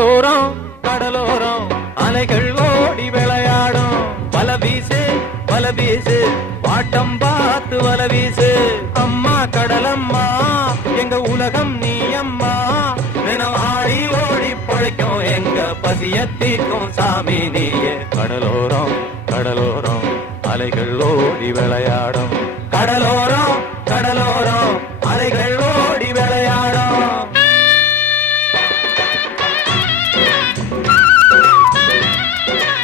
கடலோரம் கடலோரம் அலைகள் ஓடி விளையாடும் வல வீசு வாட்டம் பார்த்து வல வீசு அம்மா கடலம்மா எங்க உலகம் நீ அம்மா தினம் ஆடி ஓடி பழைக்கும் எங்க பசியத்திற்கும் சாமி நீயே கடலோரம்